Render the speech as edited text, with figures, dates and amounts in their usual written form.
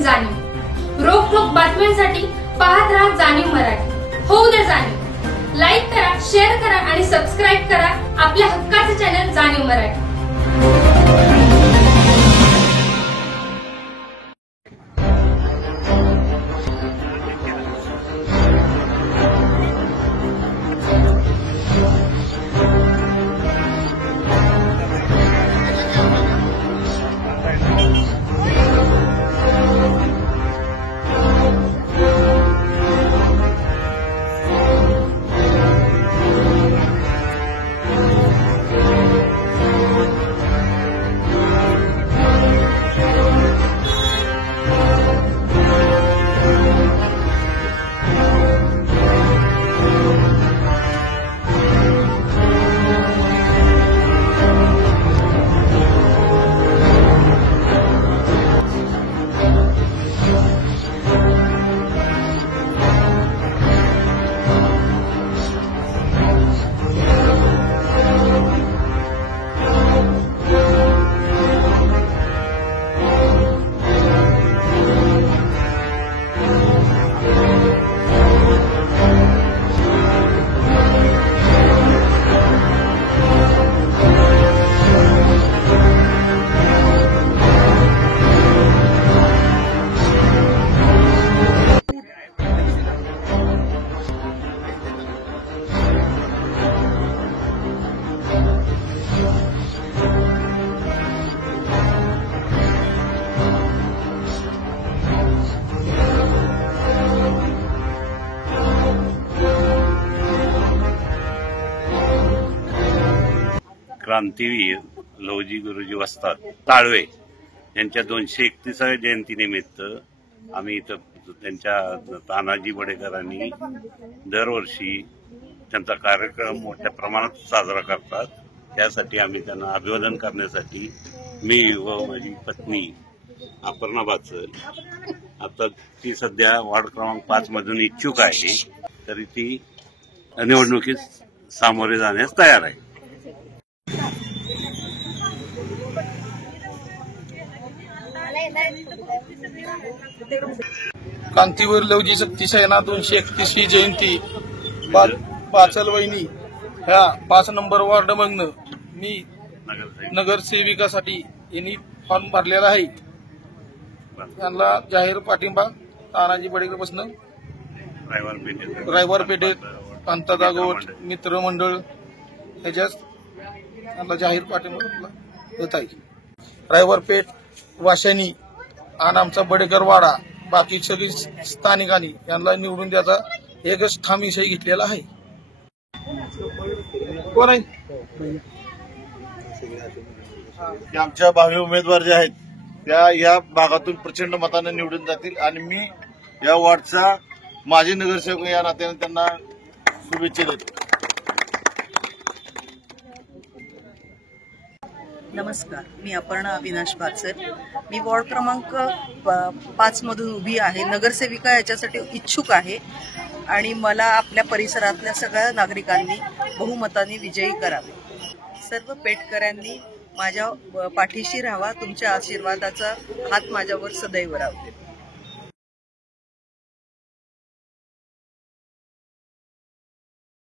होईल जाणीव। रोखोक बातम्यांसाठी पाहत राहा जाणीव मराठी। होऊ दे जाणीव। लाईक करा, शेअर करा आणि सबस्क्राईब करा आपल्या हक्काचे चॅनल जाणीव मराठी। क्रांतीवीर लवजी गुरुजी वस्ताद ताळवे यांच्या 231व्या जयंतीनिमित्त आम्ही इथं त्यांच्या तानाजी बडेकरांनी दरवर्षी त्यांचा कार्यक्रम मोठ्या प्रमाणात साजरा करतात। त्यासाठी आम्ही त्यांना अभिवादन करण्यासाठी मी व माझी पत्नी अपर्णा बाचल, आता ती सध्या वार्ड क्रमांक 5 मधून इच्छुक आहे, तरी ती निवडणुकीत सामोरे जाण्यास तयार आहे। क्रांतीवीर लवजी शक्ती सेना 231वी जयंती बाचल वहिनी ह्या 5 नंबर वार्ड मधनं मी नगरसेविकासाठी यांनी फॉर्म भरलेला आहे। त्यांना जाहीर पाठिंबा तानाजी बडेकरपासून रायवार पेठेत अंतदा गट मित्रमंडळ ह्याच्यात त्यांना जाहीर पाठिंबा होत आहे। रायवार पेठ वाशानी आणि आमचा बडेकर वाडा बाकी सगळी स्थानिकांनी यांना निवडून द्यायचा एकच ठाम विषय घेतलेला आहे। कोण आहे आमच्या भावी उमेदवार जे आहेत त्या या भागातून प्रचंड मताने निवडून जातील आणि मी या वॉर्डचा माजी नगरसेवक या नात्याने त्यांना शुभेच्छा देतो। नमस्कार, मी अपर्णा अविनाश बाचल। मी वॉर्ड क्रमांक 5 मधून उभी आहे, नगरसेविका याच्यासाठी इच्छुक आहे आणि मला आपल्या परिसरातल्या सगळ्या नागरिकांनी बहुमताने विजयी करावे। सर्व पेठकरांनी माझ्या पाठीशी राहावा, तुमच्या आशीर्वादाचा हात माझ्यावर सदैव राहू दे।